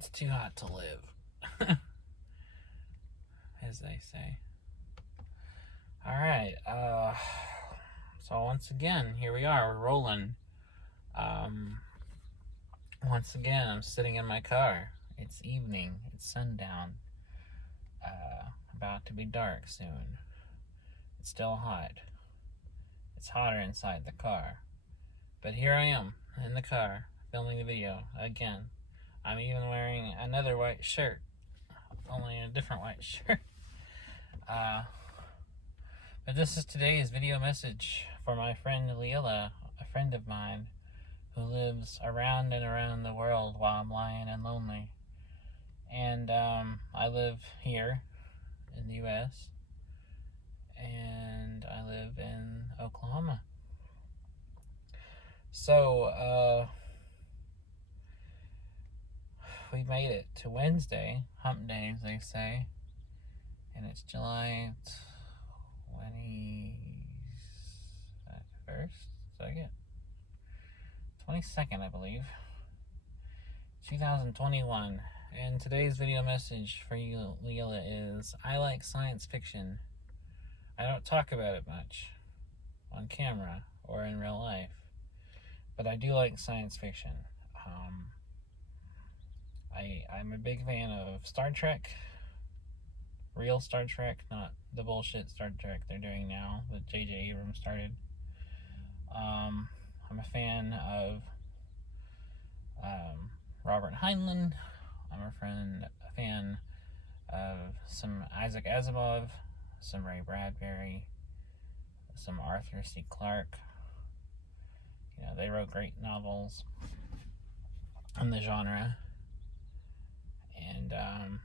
It's too hot to live, as they say. Alright, so once again, here we are, we're rolling. Once again, I'm sitting in my car. It's evening, it's sundown. About to be dark soon. It's still hot. It's hotter inside the car. But here I am, in the car, filming the video, again. I'm even wearing another white shirt. Only a different white shirt. But this is today's video message for my friend Lilla, a friend of mine, who lives around and around the world while I'm lying and lonely. And I live here in the U.S. and I live in Oklahoma. So, we made it to Wednesday, hump day, as they say, and it's July 22nd, I believe, 2021. And today's video message for you, Lila, is I like science fiction. I don't talk about it much on camera or in real life, but I do like science fiction. I'm a big fan of Star Trek, real Star Trek, not the bullshit Star Trek they're doing now that J.J. Abrams started. I'm a fan of Robert Heinlein. I'm a fan of some Isaac Asimov, some Ray Bradbury, some Arthur C. Clarke. You know, they wrote great novels in the genre. And I'm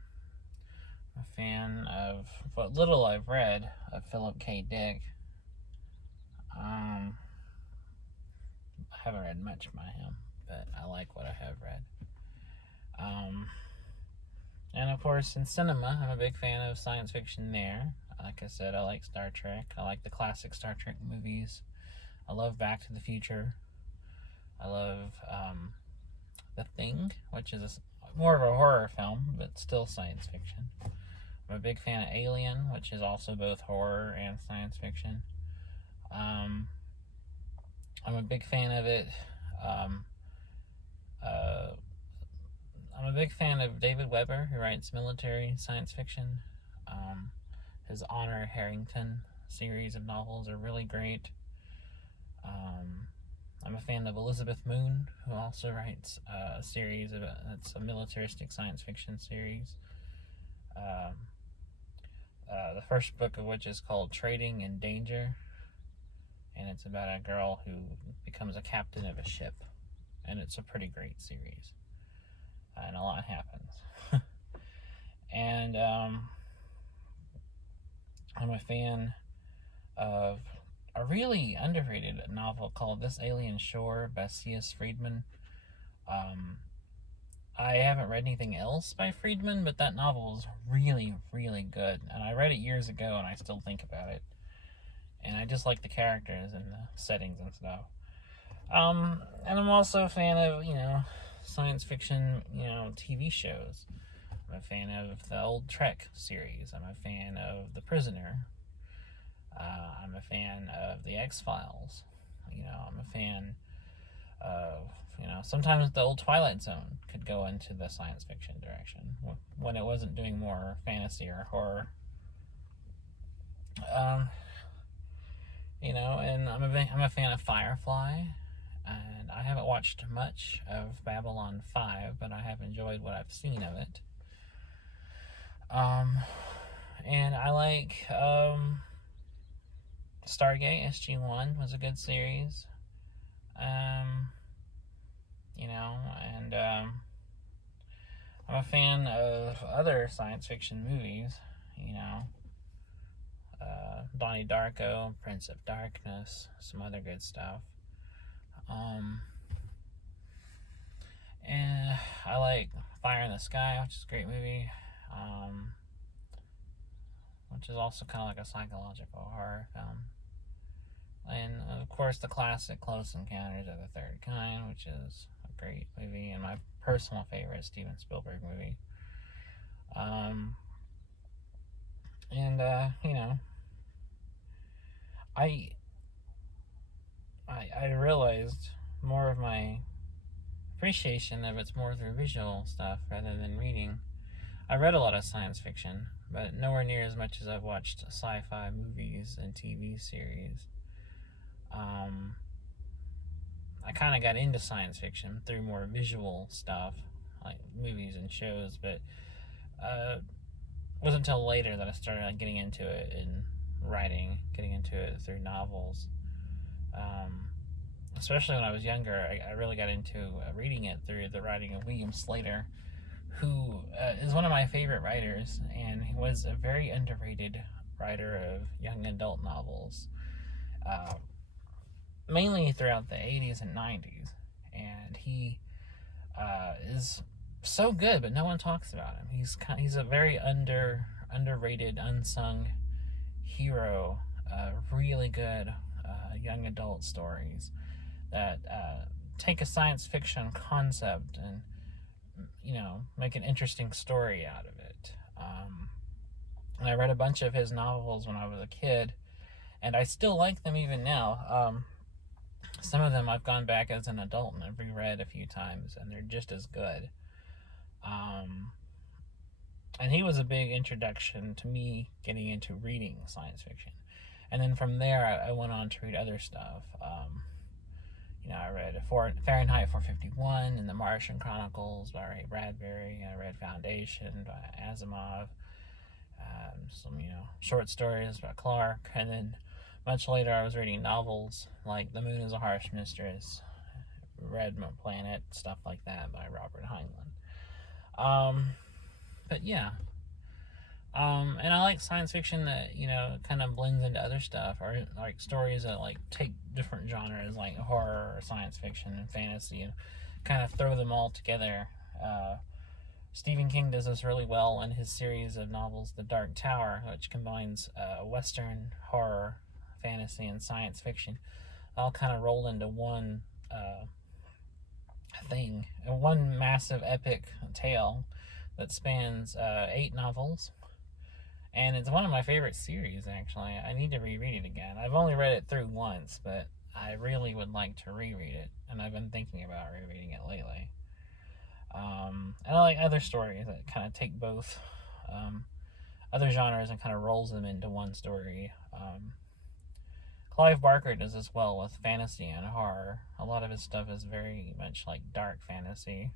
a fan of what little I've read of Philip K. Dick. I haven't read much by him, but I like what I have read. And of course, in cinema, I'm a big fan of science fiction there. Like I said, I like Star Trek. I like the classic Star Trek movies. I love Back to the Future. I love The Thing, which is more of a horror film, but still science fiction. I'm a big fan of Alien, which is also both horror and science fiction. I'm a big fan of it. I'm a big fan of David Weber, who writes military science fiction. His Honor Harrington series of novels are really great. I'm a fan of Elizabeth Moon, who also writes a series of it's a militaristic science fiction series. The first book of which is called Trading in Danger, and it's about a girl who becomes a captain of a ship, and it's a pretty great series, and a lot happens. And I'm a fan of a really underrated novel called This Alien Shore by C.S. Friedman. I haven't read anything else by Friedman, but that novel is really, really good. And I read it years ago, and I still think about it. And I just like the characters and the settings and stuff. And I'm also a fan of, science fiction, TV shows. I'm a fan of the old Trek series. I'm a fan of The Prisoner. I'm a fan of The X-Files. I'm a fan of, sometimes the old Twilight Zone could go into the science fiction direction when it wasn't doing more fantasy or horror. And I'm a fan of Firefly, and I haven't watched much of Babylon 5, but I have enjoyed what I've seen of it. And I like Stargate SG-1 was a good series. And I'm a fan of other science fiction movies, Donnie Darko, Prince of Darkness, some other good stuff. And I like Fire in the Sky, which is a great movie, which is also kind of like a psychological horror film. And of course the classic Close Encounters of the Third Kind, which is a great movie and my personal favorite Steven Spielberg movie. And you know, I I realized more of my appreciation of it's more through visual stuff rather than reading. I read a lot of science fiction, but nowhere near as much as I've watched sci-fi movies and TV series. I kind of got into science fiction through more visual stuff, like movies and shows, but it wasn't until later that I started getting into it in writing, getting into it through novels. Especially when I was younger, I really got into reading it through the writing of William Slater, who is one of my favorite writers, and he was a very underrated writer of young adult novels, mainly throughout the 80s and 90s. And he is so good, but no one talks about him. He's a very underrated, unsung hero. Really good young adult stories that take a science fiction concept and, you know, make an interesting story out of it. And I read a bunch of his novels when I was a kid, and I still like them even now. Some of them I've gone back as an adult and I've reread a few times, and they're just as good. And he was a big introduction to me getting into reading science fiction. And then from there, I went on to read other stuff. You know, I read Fahrenheit 451 and The Martian Chronicles by Ray Bradbury. I read Foundation by Asimov. Some, you know, short stories by Clarke. And then much later, I was reading novels like The Moon is a Harsh Mistress, Red Planet, stuff like that by Robert Heinlein. But yeah. And I like science fiction that, you know, kind of blends into other stuff, or like stories that like take different genres like horror or science fiction and fantasy and kind of throw them all together. Stephen King does this really well in his series of novels, The Dark Tower, which combines Western horror, fantasy, and science fiction, all kind of rolled into one thing, one massive epic tale that spans 8 novels. And it's one of my favorite series, actually. I need to reread it again. I've only read it through once, but I really would like to reread it, and I've been thinking about rereading it lately. And I like other stories that kind of take both other genres and kind of rolls them into one story. Clive Barker does this well with fantasy and horror. A lot of his stuff is very much like dark fantasy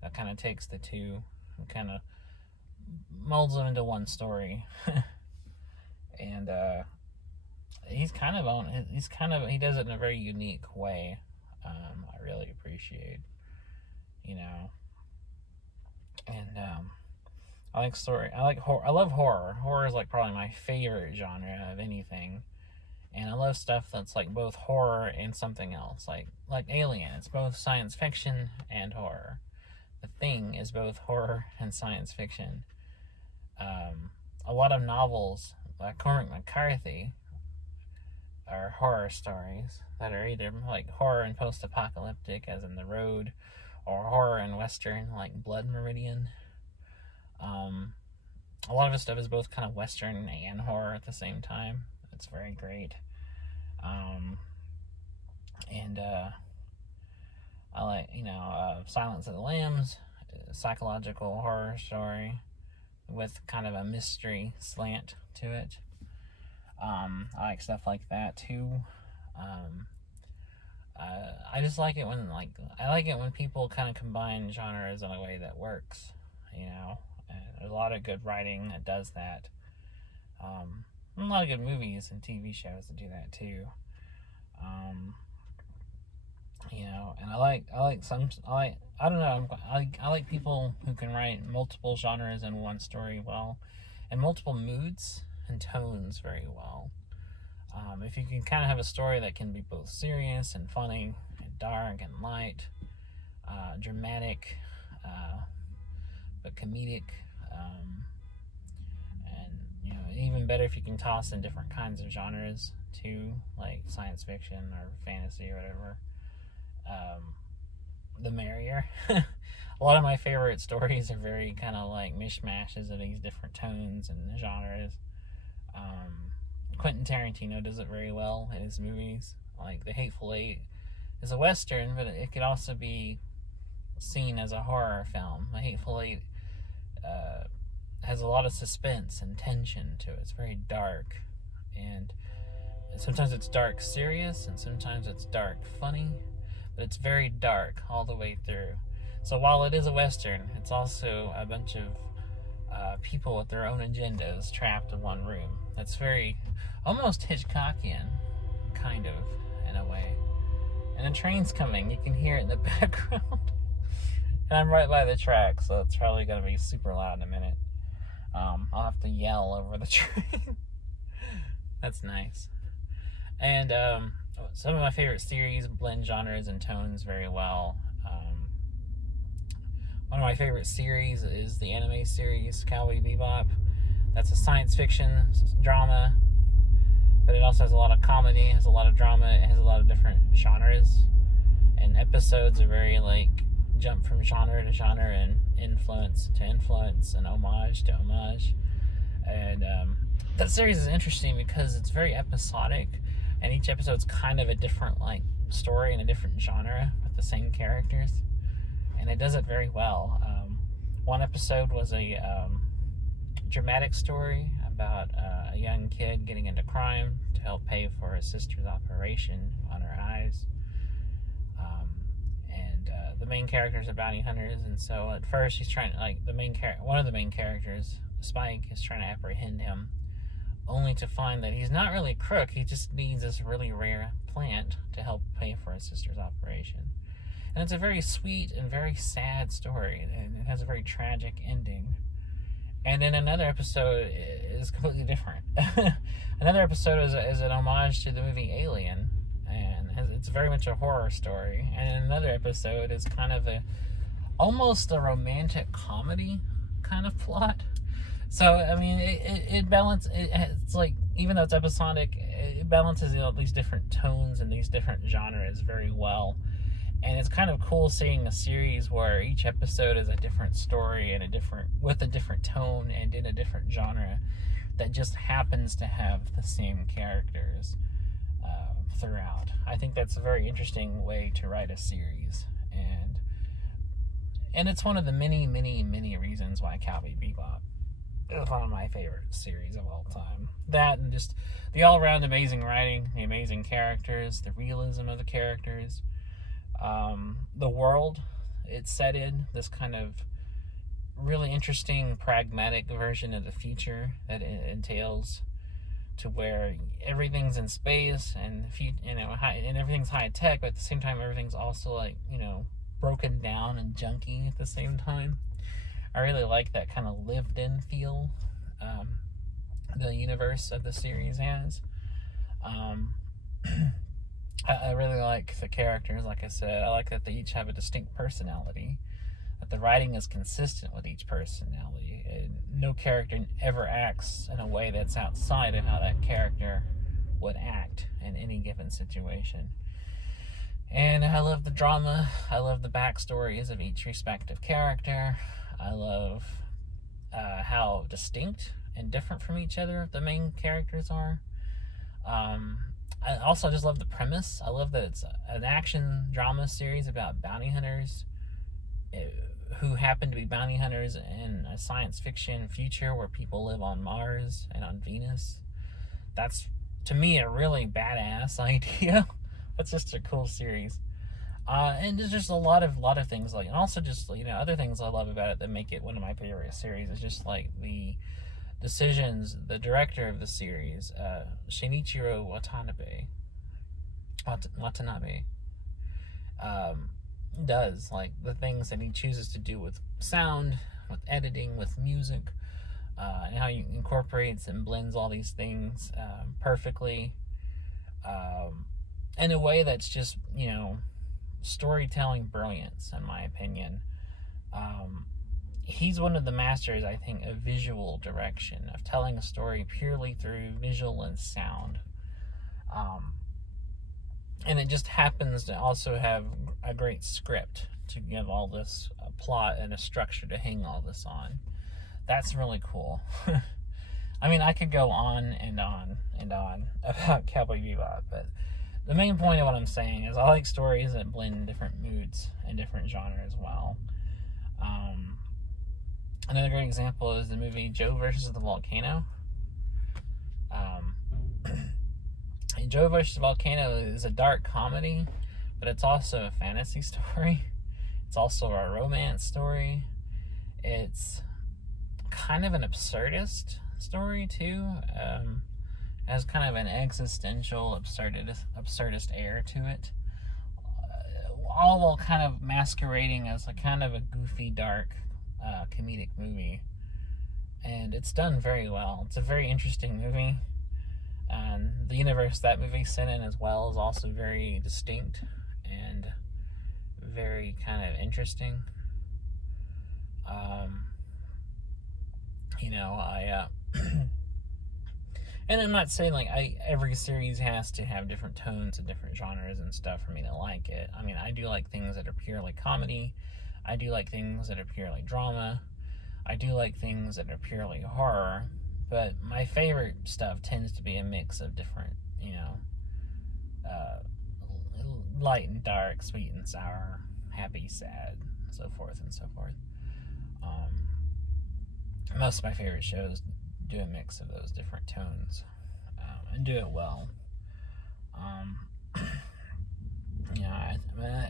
that kind of takes the two and kind of molds them into one story. And he does it in a very unique way. I really appreciate, you know. And I like story. I like horror. I love horror. Horror is like probably my favorite genre of anything. And I love stuff that's like both horror and something else, like Alien. It's both science fiction and horror. The Thing is both horror and science fiction. A lot of novels like Cormac McCarthy are horror stories that are either like horror and post-apocalyptic, as in The Road, or horror and western, like Blood Meridian. A lot of his stuff is both kind of western and horror at the same time. It's very great. And I like, you know, Silence of the Lambs, a psychological horror story with kind of a mystery slant to it. I like stuff like that too. I just like it when people kind of combine genres in a way that works, you know. And there's a lot of good writing that does that. A lot of good movies and TV shows that do that too. You know, and I like people who can write multiple genres in one story well, and multiple moods and tones very well. If you can kind of have a story that can be both serious and funny and dark and light, dramatic, but comedic, and, you know, even better if you can toss in different kinds of genres too, like science fiction or fantasy or whatever. the merrier. A lot of my favorite stories are very kind of like mishmashes of these different tones and genres. Quentin Tarantino does it very well in his movies. Like The Hateful Eight is a western, but it could also be seen as a horror film. The Hateful Eight has a lot of suspense and tension to it. It's very dark, and sometimes it's dark serious, and sometimes it's dark funny, but it's very dark all the way through. So while it is a western, it's also a bunch of people with their own agendas trapped in one room. It's very almost Hitchcockian, kind of, in a way. And a train's coming. You can hear it in the background. And I'm right by the track, so it's probably going to be super loud in a minute. I'll have to yell over the train. That's nice. And some of my favorite series blend genres and tones very well. One of my favorite series is the anime series Cowboy Bebop. That's a science fiction drama, but it also has a lot of comedy, has a lot of drama, it has a lot of different genres, and episodes are very like jump from genre to genre and influence to influence and homage to homage. And that series is interesting because it's very episodic, and each episode's kind of a different like story in a different genre with the same characters, and it does it very well. One episode was a dramatic story about a young kid getting into crime to help pay for his sister's operation on her eyes. And the main characters are bounty hunters, and so at first he's trying to, like, one of the main characters, Spike, is trying to apprehend him, only to find that he's not really a crook. He just needs this really rare plant to help pay for his sister's operation. And it's a very sweet and very sad story, and it has a very tragic ending. And then another episode is completely different. Another episode is an homage to the movie Alien, and it's very much a horror story. And another episode is kind of almost a romantic comedy kind of plot. So I mean, it balances. It's like, even though it's episodic, it balances all these different tones and these different genres very well. And it's kind of cool seeing a series where each episode is a different story and with a different tone and in a different genre that just happens to have the same characters throughout. I think that's a very interesting way to write a series, and it's one of the many, many, many reasons why Cowboy Bebop is one of my favorite series of all time. That, and just the all-around amazing writing, the amazing characters, the realism of the characters. The world it's set in, this kind of really interesting pragmatic version of the future that it entails, to where everything's in space and and everything's high tech, but at the same time everything's also like, broken down and junky at the same time. I really like that kind of lived in feel the universe of the series has. I really like the characters. Like I said, I like that they each have a distinct personality, that the writing is consistent with each personality, and no character ever acts in a way that's outside of how that character would act in any given situation. And I love the drama. I love the backstories of each respective character. I love how distinct and different from each other the main characters are. I also just love the premise. I love that it's an action drama series about bounty hunters who happen to be bounty hunters in a science fiction future where people live on Mars and on Venus. That's, to me, a really badass idea. That's just a cool series. And there's just a lot of things, like, and also just, other things I love about it that make it one of my favorite series is just like the decisions the director of the series, Shinichiro Watanabe, does, like the things that he chooses to do with sound, with editing, with music, and how he incorporates and blends all these things perfectly, in a way that's just, storytelling brilliance, in my opinion. He's one of the masters, I think, of visual direction, of telling a story purely through visual and sound. And it just happens to also have a great script to give all this plot and a structure to hang all this on. That's really cool. I mean, I could go on and on and on about Cowboy Bebop, but the main point of what I'm saying is I like stories that blend different moods and different genres well. Another great example is the movie Joe versus the Volcano. Joe versus the Volcano is a dark comedy, but it's also a fantasy story. It's also a romance story. It's kind of an absurdist story too. Has kind of an existential absurdist air to it. All while kind of masquerading as a kind of a goofy, dark, comedic movie. And it's done very well. It's a very interesting movie. And the universe that movie's set in as well is also very distinct and very kind of interesting. And I'm not saying like every series has to have different tones and different genres and stuff for me to like it. I mean, I do like things that are purely comedy. I do like things that are purely drama. I do like things that are purely horror. But my favorite stuff tends to be a mix of different, light and dark, sweet and sour, happy, sad, so forth and so forth. Most of my favorite shows do a mix of those different tones and do it well.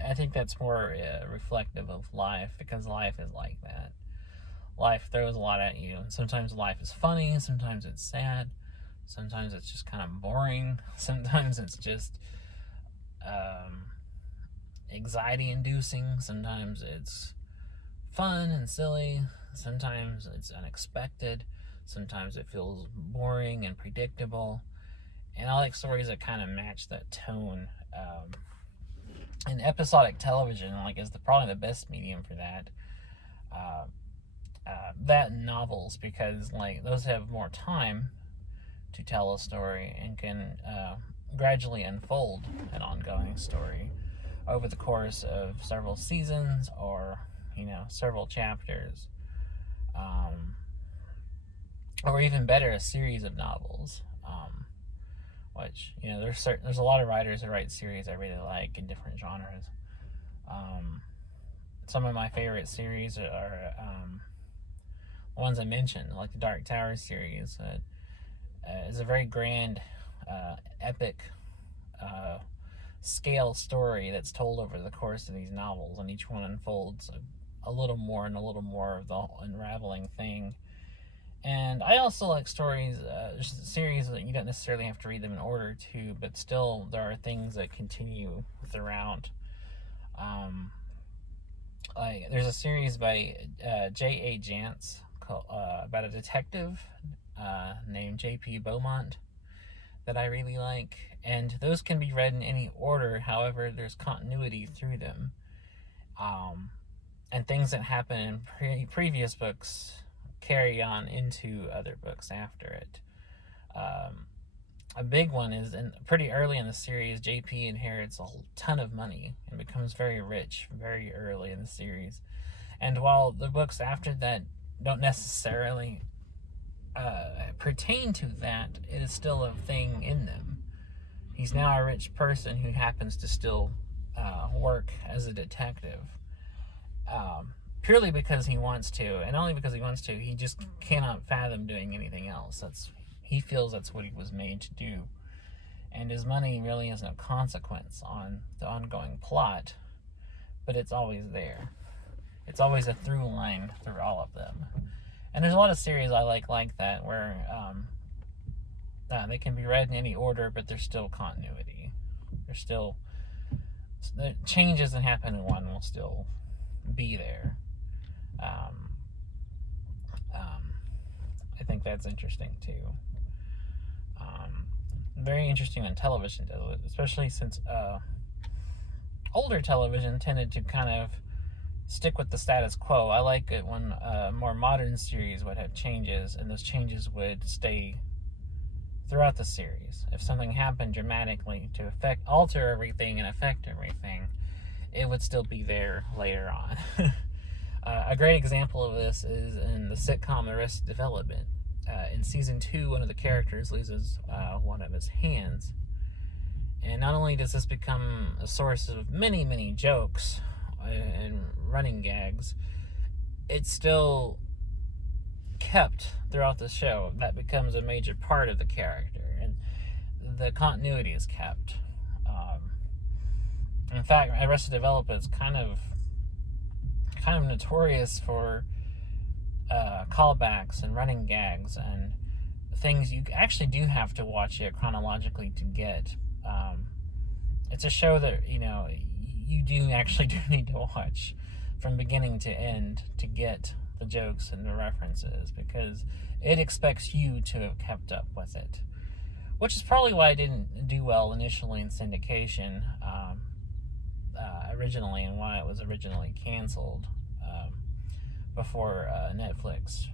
I think that's more reflective of life, because life is like that. Life throws a lot at you, and sometimes life is funny, sometimes it's sad, sometimes it's just kind of boring, sometimes it's just anxiety inducing, sometimes it's fun and silly, sometimes it's unexpected, sometimes it feels boring and predictable. And I like stories that kind of match that tone. And episodic television is probably the best medium for that. That and novels, because those have more time to tell a story and can gradually unfold an ongoing story over the course of several seasons or several chapters, or even better, a series of novels. Which there's a lot of writers that write series I really like in different genres. Some of my favorite series are the ones I mentioned, like the Dark Tower series. Is a very grand, epic, scale story that's told over the course of these novels, and each one unfolds a little more and a little more of the unraveling thing. And I also like stories, series that you don't necessarily have to read them in order to, but still there are things that continue throughout. There's a series by J.A. Jance about a detective named J.P. Beaumont that I really like, and those can be read in any order. However, there's continuity through them, and things that happen in previous books carry on into other books after it. A big one is pretty early in the series. JP inherits a ton of money and becomes very rich very early in the series. And while the books after that don't necessarily pertain to that, it is still a thing in them. He's now a rich person who happens to still work as a detective. Purely because he wants to, and only because he wants to. He just cannot fathom doing anything else. He feels that's what he was made to do. And his money really has no consequence on the ongoing plot, but it's always there. It's always a through line through all of them. And there's a lot of series I like that, where they can be read in any order, but there's still continuity. There's still the changes that happen in one will still be there. I think that's interesting too. Very interesting when television does it, especially since older television tended to kind of stick with the status quo. I like it when more modern series would have changes, and those changes would stay throughout the series. If something happened dramatically to alter everything and affect everything, it would still be there later on. A great example of this is in the sitcom Arrested Development. In season 2, one of the characters loses one of his hands. And not only does this become a source of many, many jokes and running gags, it's still kept throughout the show. That becomes a major part of the character, and the continuity is kept. In fact, Arrested Development is kind of notorious for callbacks and running gags and things you actually do have to watch it chronologically to get. It's a show that you do actually need to watch from beginning to end to get the jokes and the references, because it expects you to have kept up with it, which is probably why I didn't do well initially in syndication originally, and why it was originally canceled before Netflix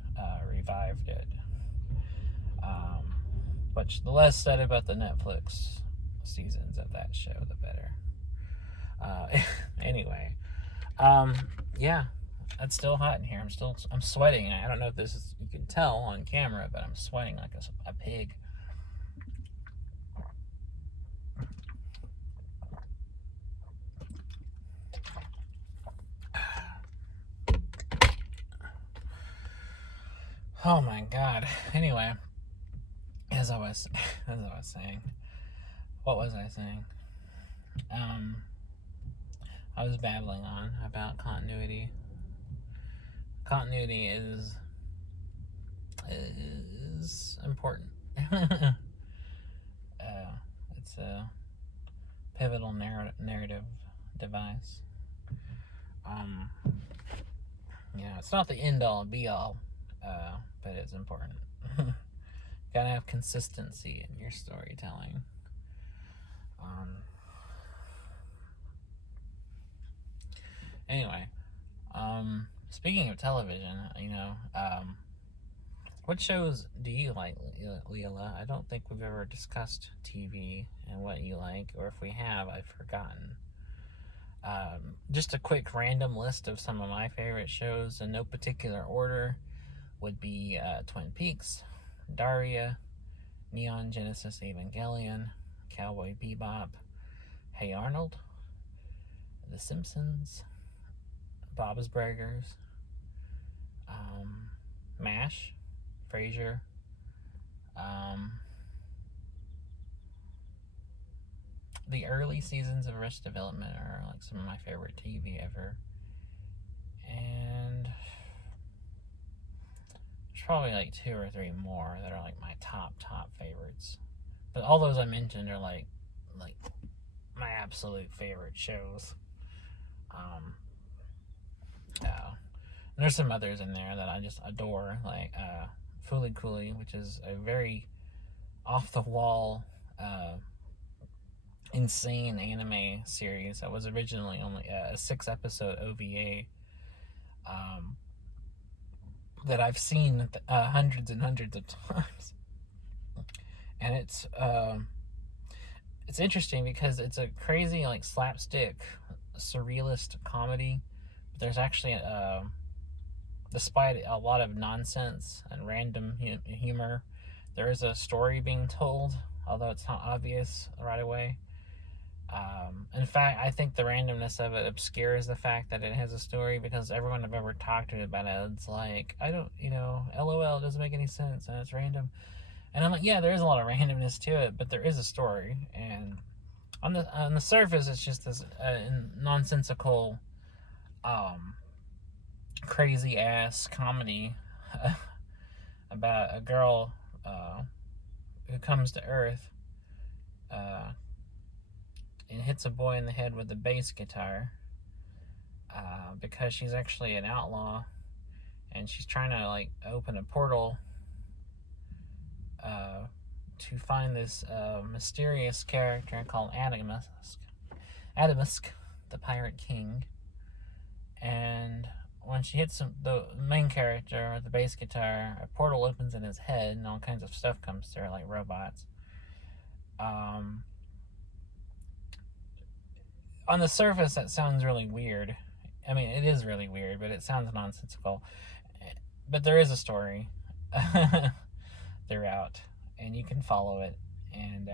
revived it. But the less said about the Netflix seasons of that show, the better. Anyway, yeah, it's still hot in here. I'm sweating. I don't know if you can tell on camera, but I'm sweating like a pig. Oh my god. Anyway, as I was saying, what was I saying? I was babbling on about continuity. Continuity is important. It's a pivotal narrative device. It's not the end all be all, but it's important. Gotta have consistency in your storytelling. Anyway, speaking of television, what shows do you like, Lilla? I don't think we've ever discussed TV and what you like, or if we have, I've forgotten. Just a quick random list of some of my favorite shows in no particular order would be Twin Peaks, Daria, Neon Genesis Evangelion, Cowboy Bebop, Hey Arnold, The Simpsons, Bob's Burgers, MASH, Frasier, the early seasons of Arrested Development are like some of my favorite TV ever, and there's probably like 2 or 3 more that are like my top favorites, but all those I mentioned are like my absolute favorite shows. And there's some others in there that I just adore, like Fooly Cooly, which is a very off the wall insane anime series that was originally only a 6-episode OVA that I've seen hundreds and hundreds of times. And it's interesting because it's a crazy like slapstick surrealist comedy, but there's actually despite a lot of nonsense and random humor, there is a story being told, although it's not obvious right away. In fact, I think the randomness of it obscures the fact that it has a story, because everyone I've ever talked to about it, it's like, LOL, it doesn't make any sense, and it's random. And I'm like, yeah, there is a lot of randomness to it, but there is a story, and on the surface, it's just this nonsensical, crazy ass comedy about a girl who comes to Earth and hits a boy in the head with a bass guitar because she's actually an outlaw, and she's trying to like open a portal to find this mysterious character called Adamusk, the Pirate King. And when she hits the main character with the bass guitar, a portal opens in his head, and all kinds of stuff comes through, like robots. On the surface, that sounds really weird. I mean, it is really weird, but it sounds nonsensical. But there is a story throughout, and you can follow it. And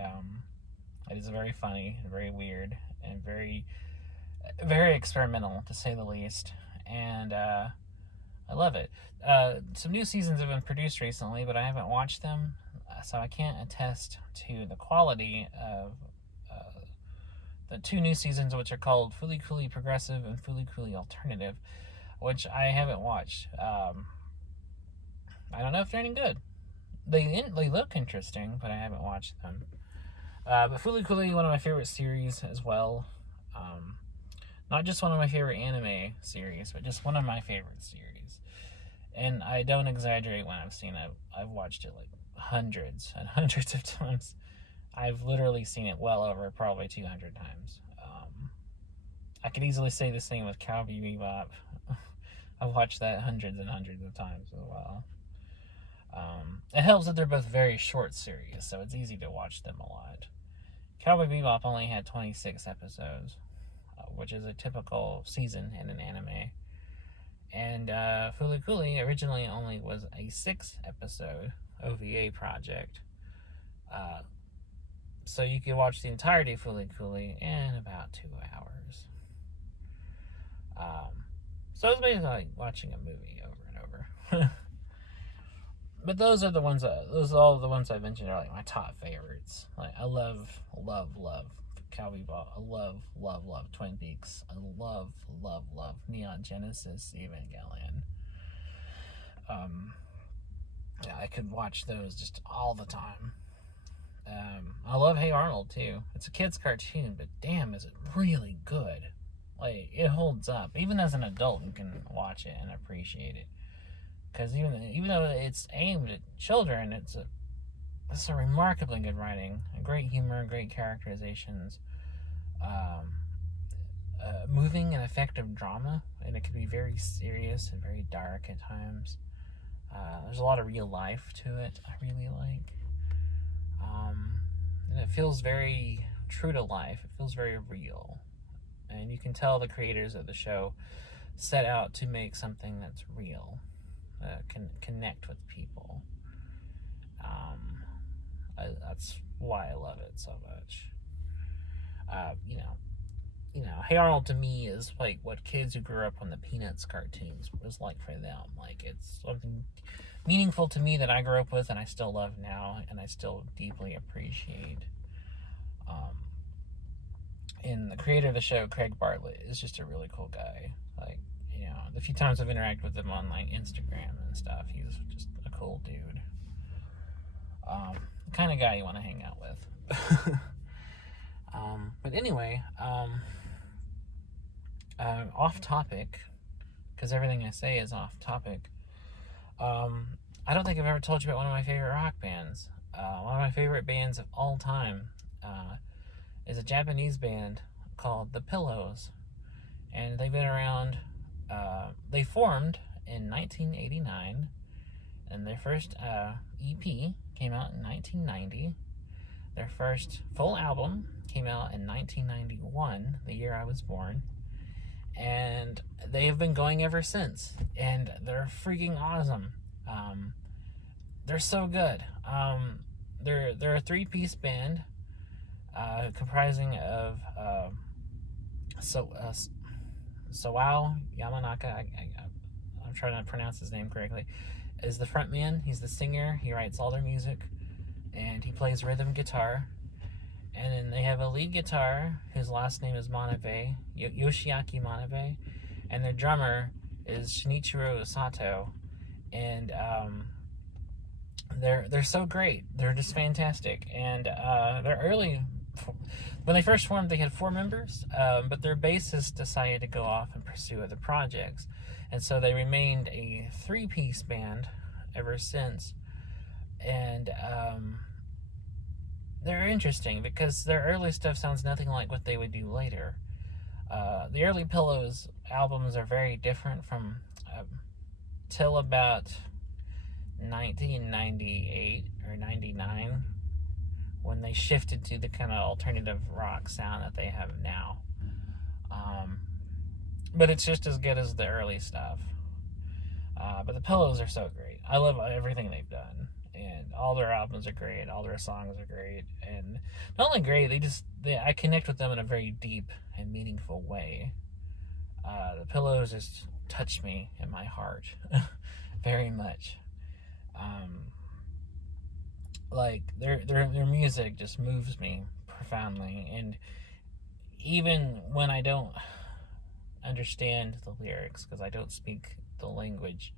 it is very funny, very weird, and very, very experimental, to say the least. And I love it. Some new seasons have been produced recently, but I haven't watched them, so I can't attest to the quality of the two new seasons, which are called Fooly Cooly Progressive and Fooly Cooly Alternative, which I haven't watched. I don't know if they're any good. They look interesting, but I haven't watched them. But Fooly Cooly, one of my favorite series as well. Not just one of my favorite anime series, but just one of my favorite series. And I don't exaggerate when I've seen it. I've watched it like hundreds and hundreds of times. I've literally seen it well over probably 200 times. I could easily say the same with Cowboy Bebop. I've watched that hundreds and hundreds of times as well. It helps that they're both very short series, so it's easy to watch them a lot. Cowboy Bebop only had 26 episodes, which is a typical season in an anime. And Fooly Cooly originally only was a 6-episode OVA project. So you could watch the entirety of Fooly Cooly in about 2 hours. So it's basically like watching a movie over and over. But those are all the ones I mentioned are like my top favorites. Like I love Cowboy Bebop. I love Twin Peaks. I love Neon Genesis Evangelion. Yeah, I could watch those just all the time. I love Hey Arnold too. It's a kid's cartoon, but damn, is it really good. Like, it holds up. Even as an adult, you can watch it and appreciate it. Because even though it's aimed at children, it's a remarkably good writing. Great humor, great characterizations. Moving and effective drama, and it can be very serious and very dark at times. There's a lot of real life to it, I really like. And it feels very true to life. It feels very real. And you can tell the creators of the show set out to make something that's real, can connect with people. That's why I love it so much. Hey Arnold to me is like what kids who grew up on the Peanuts cartoons was like for them. Like, it's something meaningful to me that I grew up with and I still love now and I still deeply appreciate. And the creator of the show, Craig Bartlett, is just a really cool guy. Like, the few times I've interacted with him on like Instagram and stuff, he's just a cool dude. The kind of guy you want to hang out with. But anyway, off topic, because everything I say is off topic. I don't think I've ever told you about one of my favorite rock bands. One of my favorite bands of all time is a Japanese band called The Pillows. And they've been around, they formed in 1989, and their first EP came out in 1990. Their first full album came out in 1991, the year I was born. And they've been going ever since. And they're freaking awesome. They're so good. They're a 3-piece band comprising of Sawao Yamanaka. I'm trying to pronounce his name correctly. Is the front man. He's the singer. He writes all their music. And he plays rhythm guitar. And then they have a lead guitar whose last name is Manabe, Yoshiaki Manabe, and their drummer is Shinichiro Sato. And they're so great. They're just fantastic. And they're early. When they first formed, they had 4 members, but their bassist decided to go off and pursue other projects, and so they remained a 3-piece band ever since. And they're interesting because their early stuff sounds nothing like what they would do later. The early Pillows albums are very different from till about 1998 or 99, when they shifted to the kind of alternative rock sound that they have now. But it's just as good as the early stuff. But the Pillows are so great. I love everything they've done, and all their albums are great. All their songs are great, and not only great, I connect with them in a very deep and meaningful way. The Pillows just touch me in my heart very much. Like their music just moves me profoundly, and even when I don't understand the lyrics because I don't speak the language,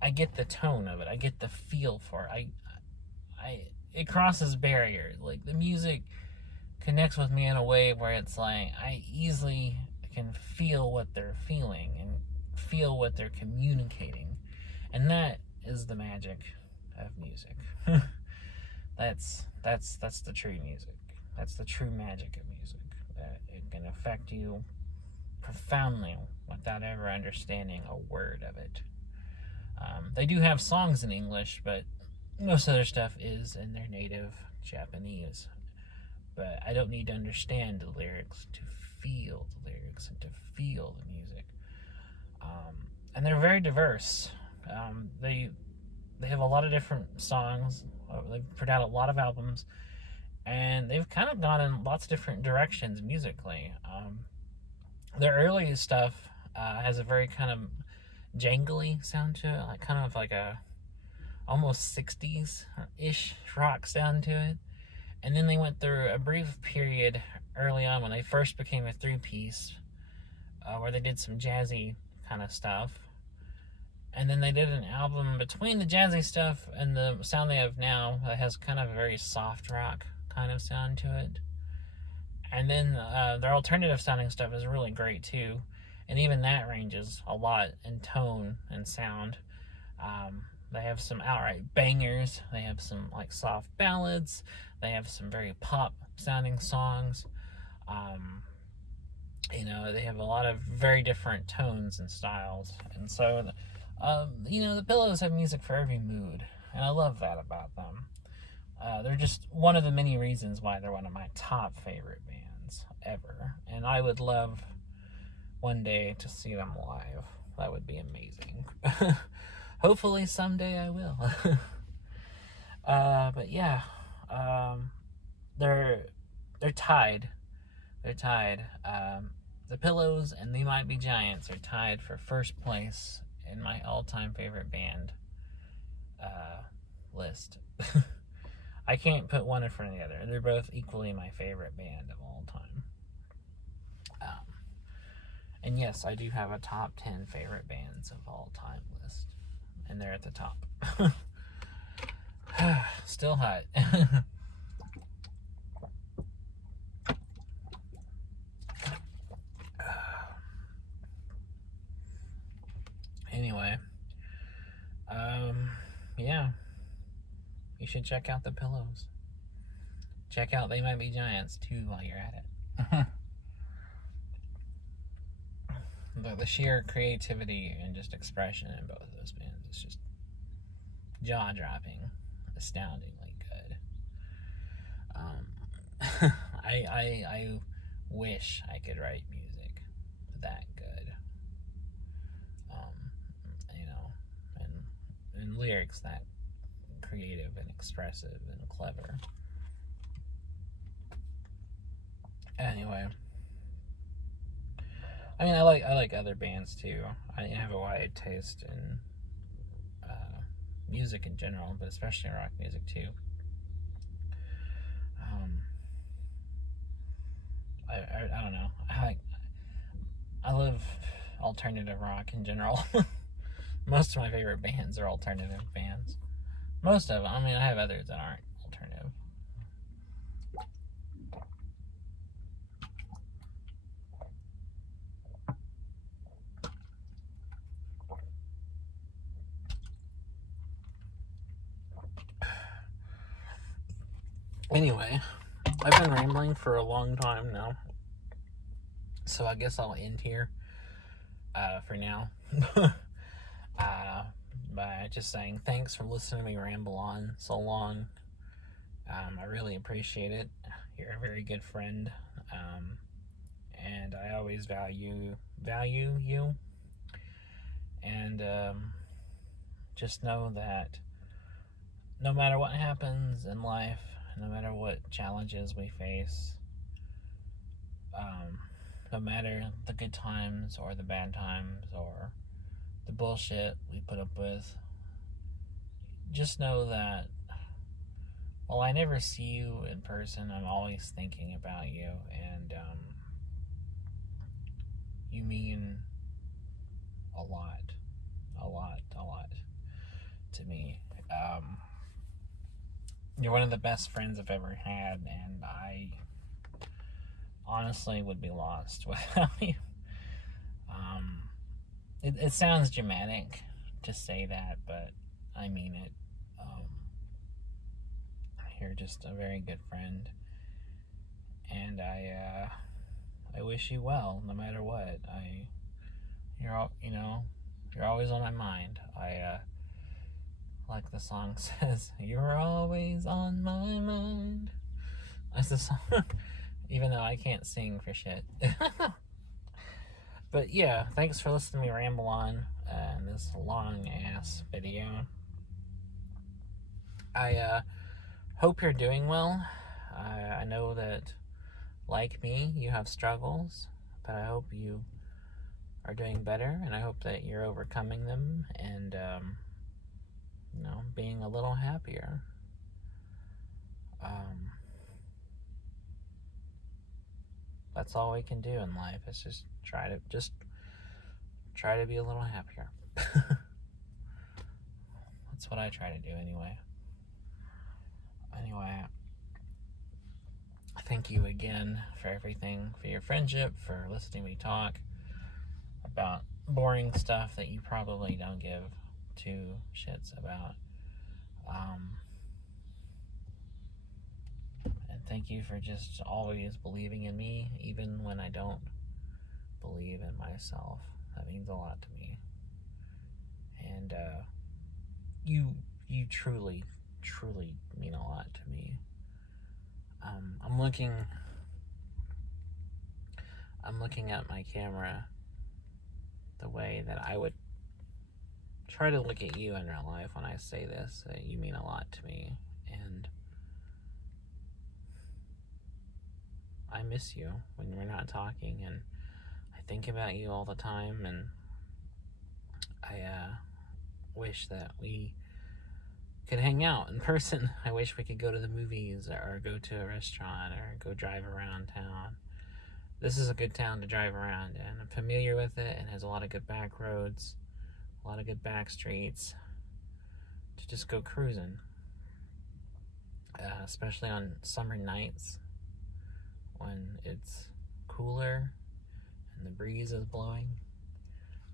I get the tone of it. I get the feel for it. It crosses barriers. Like the music connects with me in a way where it's like I easily can feel what they're feeling and feel what they're communicating, and that is the magic of music. That's the true music. That's the true magic of music. That it can affect you profoundly without ever understanding a word of it. They do have songs in English, but most of their stuff is in their native Japanese. But I don't need to understand the lyrics to feel the lyrics and to feel the music. And they're very diverse. They have a lot of different songs. They've put out a lot of albums, and they've kind of gone in lots of different directions musically. Their early stuff has a very kind of jangly sound to it, like kind of like a almost 60s-ish rock sound to it. And then they went through a brief period early on when they first became a three-piece, where they did some jazzy kind of stuff. And then they did an album between the jazzy stuff and the sound they have now that has kind of a very soft rock kind of sound to it. And then their alternative sounding stuff is really great too. And even that ranges a lot in tone and sound. They have some outright bangers. They have some like soft ballads. They have some very pop sounding songs. They have a lot of very different tones and styles. And so, the Pillows have music for every mood. And I love that about them. They're just one of the many reasons why they're one of my top favorite bands ever. And I would love one day to see them live. That would be amazing. Hopefully someday I will. But yeah, they're tied. They're tied. The Pillows and They Might Be Giants are tied for first place in my all-time favorite band list. I can't put one in front of the other. They're both equally my favorite band of all time. And yes, I do have a top 10 favorite bands of all time list. And they're at the top. Still hot. Anyway, yeah, you should check out the Pillows. Check out They Might Be Giants too while you're at it. The sheer creativity and just expression in both of those bands is just jaw-dropping, astoundingly good. I wish I could write music that good. And lyrics that creative and expressive and clever. Anyway, I mean, I like other bands too. I have a wide taste in music in general, but especially rock music too. I don't know. I love alternative rock in general. Most of my favorite bands are alternative bands. Most of them. I mean, I have others that aren't alternative. Anyway, I've been rambling for a long time now, so I guess I'll end here for now. By just saying thanks for listening to me ramble on so long. I really appreciate it. You're a very good friend, and I always value you. And just know that no matter what happens in life, no matter what challenges we face, no matter the good times or the bad times or the bullshit we put up with, just know that while I never see you in person, I'm always thinking about you, and you mean a lot, a lot, a lot to me. You're one of the best friends I've ever had, and I honestly would be lost without you. It sounds dramatic to say that, but I mean it. You're just a very good friend, and I wish you well, no matter what. You're always on my mind. Like the song says, you're always on my mind. That's the song, even though I can't sing for shit. But yeah, thanks for listening to me ramble on in this long ass video. I hope you're doing well. I know that, like me, you have struggles, but I hope you are doing better, and I hope that you're overcoming them and being a little happier. That's all we can do in life, is just try to be a little happier. That's what I try to do anyway. Thank you again for everything, for your friendship, for listening to me talk about boring stuff that you probably don't give two shits about. And thank you for just always believing in me, even when I don't believe in myself. That means a lot to me. And you truly, truly mean a lot to me. I'm looking at my camera the way that I would try to look at you in real life when I say this. You mean a lot to me, and I miss you when we're not talking, and I think about you all the time, and I wish that we could hang out in person. I wish we could go to the movies or go to a restaurant or go drive around town. This is a good town to drive around in. I'm familiar with it, and has a lot of good back roads, a lot of good back streets to just go cruising, especially on summer nights when it's cooler and the breeze is blowing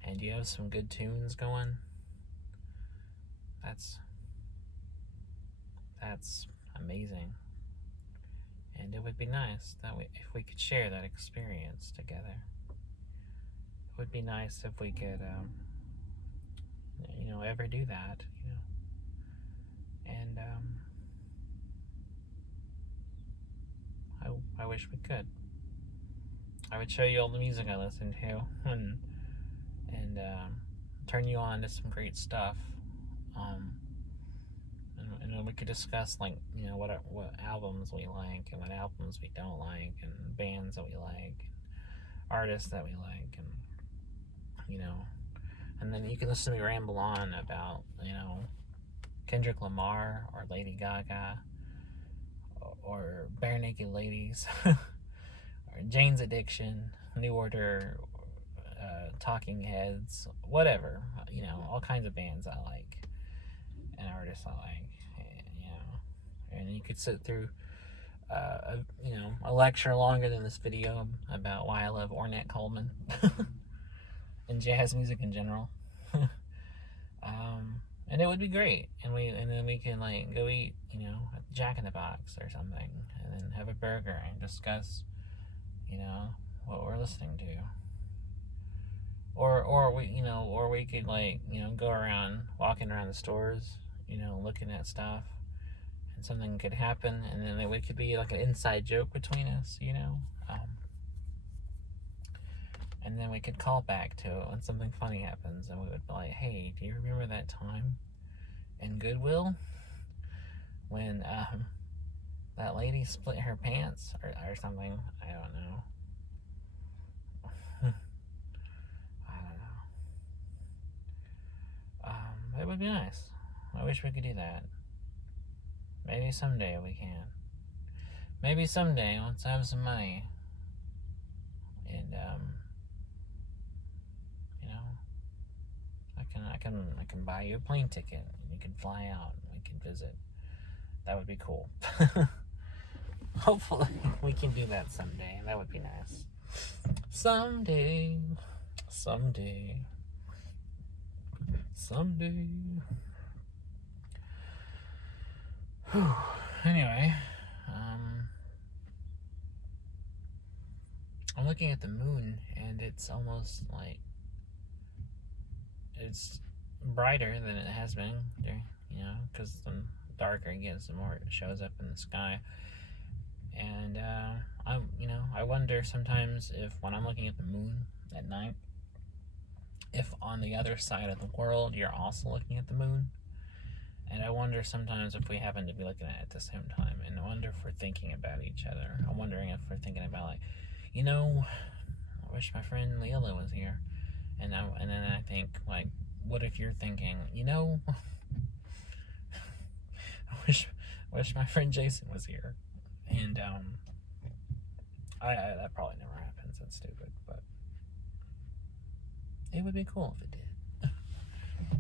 and you have some good tunes going. That's amazing, and it would be nice that if we could share that experience together. It would be nice if we could ever do that, and I wish we could. I would show you all the music I listen to, and turn you on to some great stuff, and we could discuss what albums we like and what albums we don't like, and bands that we like, and artists that we like, and then you can listen to me ramble on about Kendrick Lamar or Lady Gaga or Bare Naked Ladies or Jane's Addiction, New Order, Talking Heads, whatever, all kinds of bands I like and artists I like, and you could sit through a lecture longer than this video about why I love Ornette Coleman and jazz music in general. And it would be great, and then we can go eat at Jack in the Box or something, and then have a burger and discuss what we're listening to, or we could go around, walking around the stores, looking at stuff, and something could happen, and then it could be like an inside joke between us, And then we could call back to it when something funny happens, and we would be like, hey, do you remember that time in Goodwill when that lady split her pants or something? I don't know. I don't know. It would be nice. I wish we could do that. Maybe someday we can. Maybe someday, once I have some money, and you know, I can buy you a plane ticket, and you can fly out, and we can visit. That would be cool. Hopefully, we can do that someday. That would be nice. Someday. Whew. Anyway, I'm looking at the moon, and it's almost like it's brighter than it has been, because the darker it gets, the more it shows up in the sky. And I wonder sometimes if when I'm looking at the moon at night, if on the other side of the world you're also looking at the moon. And I wonder sometimes if we happen to be looking at it at the same time. And I wonder if we're thinking about each other. I'm wondering if we're thinking about, like, I wish my friend Lilla was here. And then I think, like, what if you're thinking, I wish my friend Jason was here. And that probably never happens. That's stupid, but it would be cool if it did.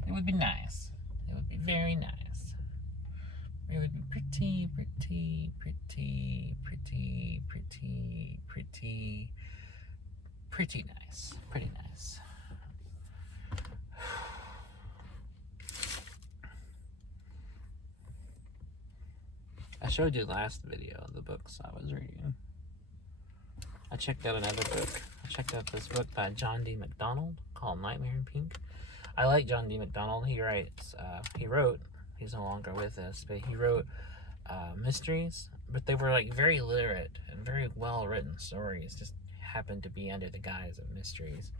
It would be nice. It would be very nice. It would be pretty nice. Pretty nice. I showed you last video the books I was reading. I checked out another book. I checked out this book by John D McDonald called Nightmare in Pink. I like John D McDonald. He wrote, he's no longer with us, but he wrote mysteries, but they were like very literate and very well written stories, just happened to be under the guise of mysteries.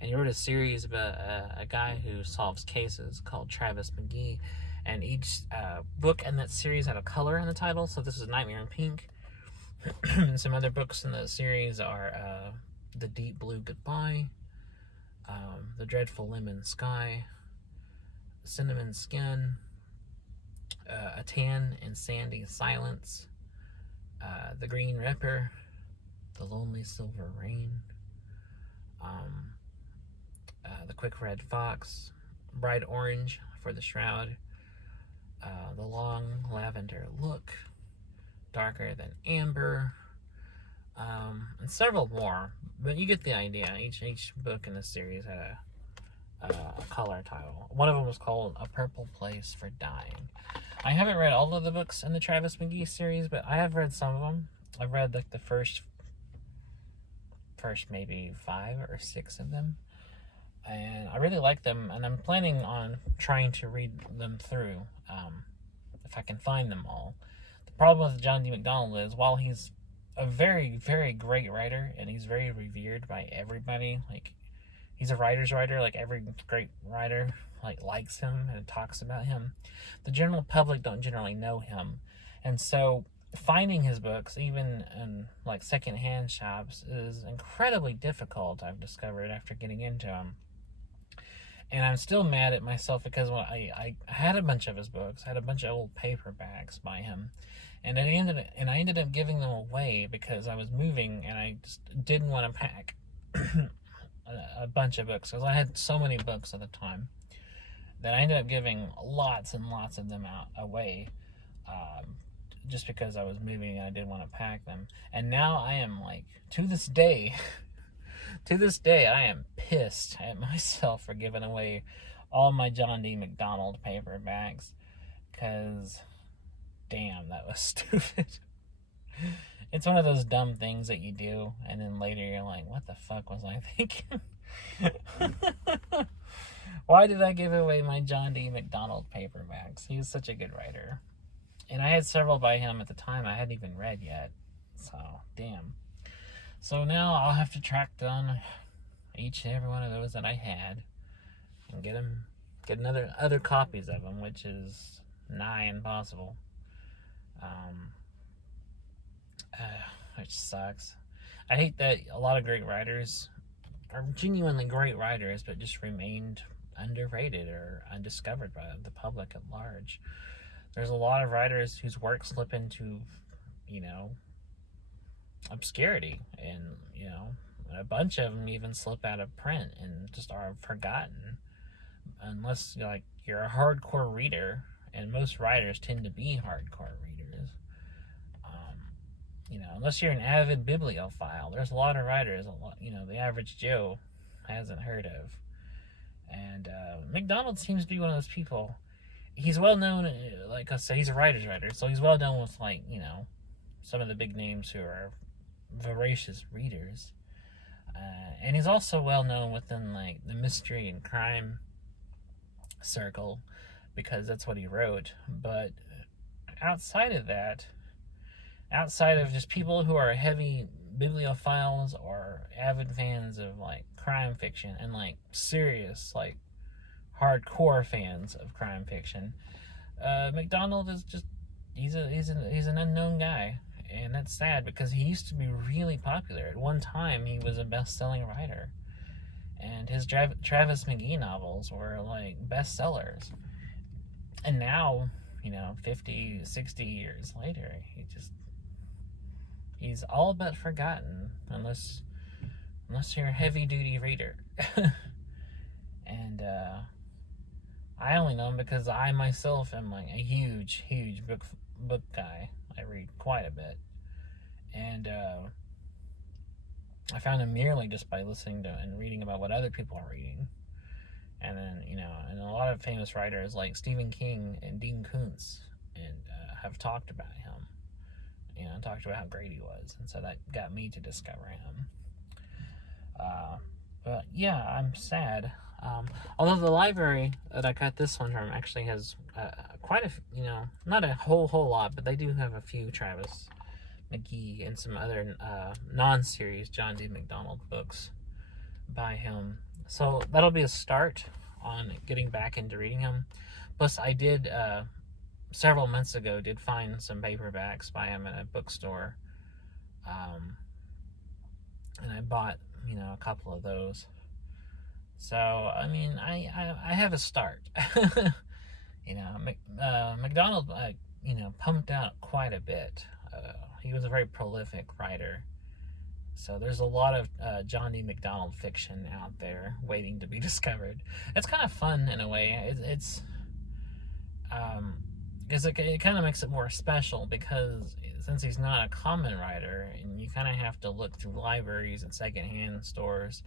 And he wrote a series about a guy who solves cases called Travis McGee, and each book in that series had a color in the title. So this is Nightmare in Pink. And some other books in the series are The Deep Blue Goodbye, The Dreadful Lemon Sky, Cinnamon Skin, A Tan and Sandy Silence, The Green Ripper, The Lonely Silver Rain, The Quick Red Fox, Bright Orange for the Shroud, The Long Lavender Look, Darker Than Amber, and several more, but you get the idea. Each book in the series had a color title. One of them was called A Purple Place for Dying. I haven't read all of the books in the Travis McGee series, but I have read some of them. I've read like the first maybe 5 or 6 of them, and I really like them, and I'm planning on trying to read them through if I can find them all. The problem with John D. McDonald is, while he's a very, very great writer, and he's very revered by everybody, like, he's a writer's writer, like every great writer likes him and talks about him, the general public don't generally know him. And so finding his books, even in like secondhand shops, is incredibly difficult, I've discovered after getting into them. And I'm still mad at myself because when I had a bunch of his books, I had a bunch of old paperbacks by him, and I ended up giving them away because I was moving and I just didn't want to pack a bunch of books, because I had so many books at the time that I ended up giving lots and lots of them away, just because I was moving and I didn't want to pack them. And now I am like, to this day, I am pissed at myself for giving away all my John D. McDonald paperbacks, because damn, that was stupid. It's one of those dumb things that you do, and then later you're like, what the fuck was I thinking? Why did I give away my John D. McDonald paperbacks? He was such a good writer. And I had several by him at the time I hadn't even read yet. So, damn. So now I'll have to track down each and every one of those that I had, and get other copies of them, which is nigh impossible. Um, which sucks. I hate that a lot of great writers are genuinely great writers, but just remained underrated or undiscovered by the public at large. There's a lot of writers whose work slip into, you know, obscurity, and a bunch of them even slip out of print and just are forgotten, unless you're a hardcore reader, and most writers tend to be hardcore readers. Unless you're an avid bibliophile, there's a lot of writers, the average Joe hasn't heard of. And McDonald seems to be one of those people. He's well known, like I say, he's a writer's writer, so he's well known with some of the big names who are voracious readers. And he's also well known within the mystery and crime circle, because that's what he wrote. But outside of that, outside of just people who are heavy bibliophiles or avid fans of crime fiction, and serious hardcore fans of crime fiction, McDonald is just he's an unknown guy. And that's sad, because he used to be really popular. At one time, he was a best-selling writer. And his Travis McGee novels were bestsellers. And now, 50, 60 years later, he's all but forgotten, unless you're a heavy-duty reader. And I only know him because I myself am a huge book guy. I read quite a bit, and I found him merely just by listening to and reading about what other people are reading. And then and a lot of famous writers like Stephen King and Dean Koontz and have talked about him, talked about how great he was, and so that got me to discover him. But yeah, I'm sad. Although the library that I got this one from actually has quite not a whole lot, but they do have a few Travis McGee and some other non-series John D. McDonald books by him. So that'll be a start on getting back into reading him. Plus, I did, several months ago, did find some paperbacks by him in a bookstore. And I bought, a couple of those. So, I have a start. McDonald, pumped out quite a bit. He was a very prolific writer. So there's a lot of John D. McDonald fiction out there waiting to be discovered. It's kind of fun in a way. It's because it kind of makes it more special, because since he's not a common writer, and you kind of have to look through libraries and secondhand stores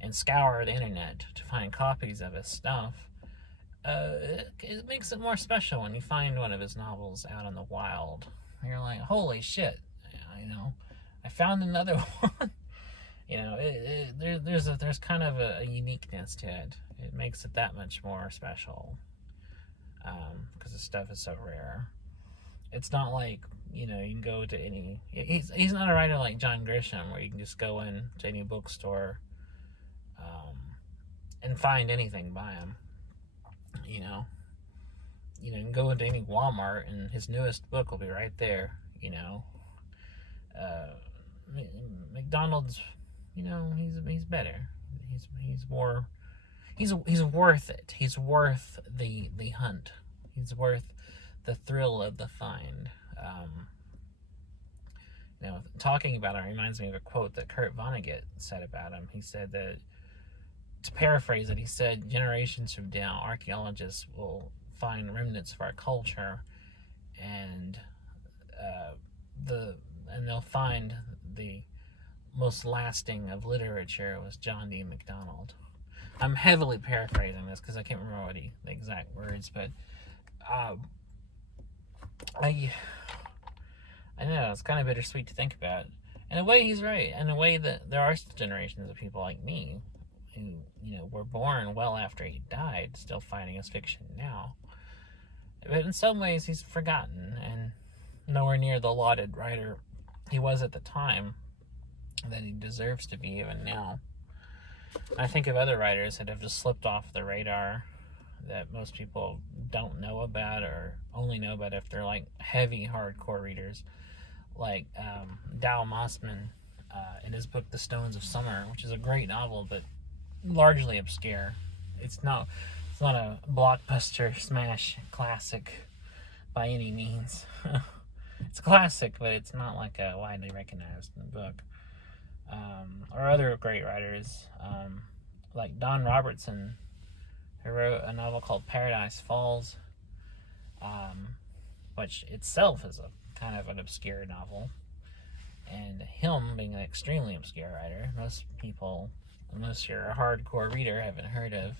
and scour the internet to find copies of his stuff, it makes it more special when you find one of his novels out in the wild. You're like, holy shit, I found another one. There's kind of a uniqueness to it. It makes it that much more special, because the stuff is so rare. It's not like you can go to any. He's not a writer like John Grisham, where you can just go in to any bookstore and find anything by him. You can go into any Walmart and his newest book will be right there. McDonald's, he's better. He's more. He's worth it. He's worth the hunt. He's worth the thrill of the find. Talking about it reminds me of a quote that Kurt Vonnegut said about him. He said that, to paraphrase it, he said, generations from now, archaeologists will find remnants of our culture, and they'll find the most lasting of literature was John D. McDonald. I'm heavily paraphrasing this because I can't remember the exact words, but I know it's kind of bittersweet to think about. In a way, he's right. In a way, that there are still generations of people like me who were born well after he died, still finding his fiction now. But in some ways, he's forgotten and nowhere near the lauded writer he was at the time that he deserves to be even now. I think of other writers that have just slipped off the radar that most people don't know about, or only know about if they're like heavy hardcore readers, like Dow Mossman in his book The Stones of Summer, which is a great novel but largely obscure. It's not a blockbuster smash classic by any means. It's a classic, but it's not like a widely recognized book. Or other great writers, like Don Robertson, who wrote a novel called Paradise Falls, which itself is a kind of an obscure novel. And him being an extremely obscure writer, most people, unless you're a hardcore reader, haven't heard of.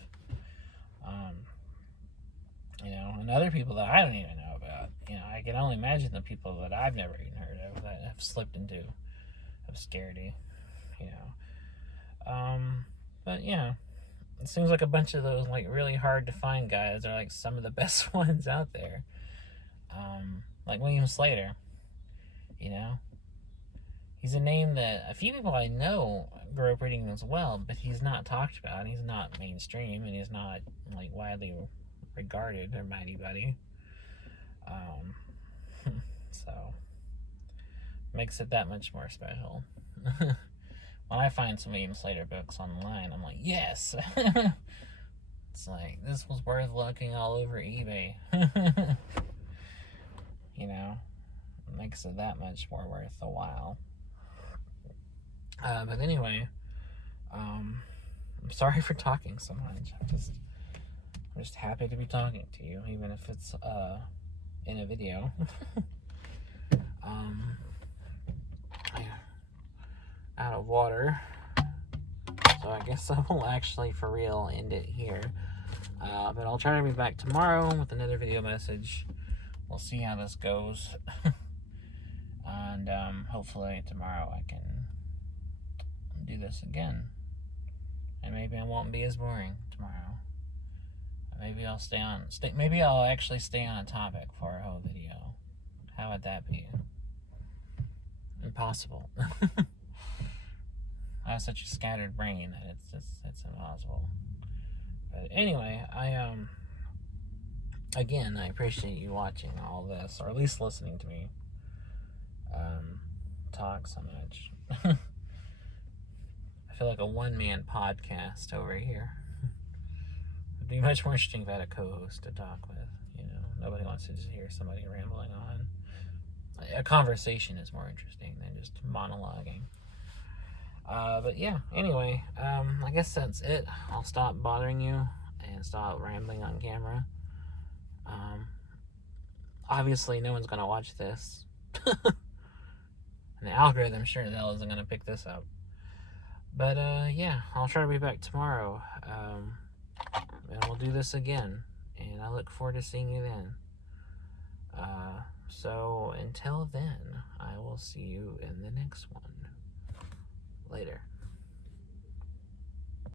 And other people that I don't even know about. I can only imagine the people that I've never even heard of that have slipped into obscurity. But it seems like a bunch of those like really hard to find guys are like some of the best ones out there. Like William Slater. He's a name that a few people I know grew up reading as well, but he's not talked about. He's not mainstream, and he's not like widely regarded by anybody. So makes it that much more special. When I find some William Slater books online, I'm like, yes. It's like, this was worth looking all over eBay. It makes it that much more worth a while. But anyway, I'm sorry for talking so much. I'm just happy to be talking to you, even if it's in a video. I'm out of water, so I guess I will actually for real end it here. But I'll try to be back tomorrow with another video message. We'll see how this goes. And hopefully tomorrow I can do this again, and maybe I won't be as boring tomorrow. Maybe I'll actually stay on a topic for a whole video. How would that be? Impossible. I have such a scattered brain that it's impossible. But anyway, I appreciate you watching all this, or at least listening to me talk so much. I feel like a one-man podcast over here. It'd be much more interesting if I had a co-host to talk with. Nobody wants to just hear somebody rambling on. A conversation is more interesting than just monologuing. But yeah, anyway, I guess that's it. I'll stop bothering you and stop rambling on camera. Obviously, no one's gonna watch this. And the algorithm sure the hell isn't gonna pick this up. But I'll try to be back tomorrow, and we'll do this again, and I look forward to seeing you then. So until then, I will see you in the next one. Later.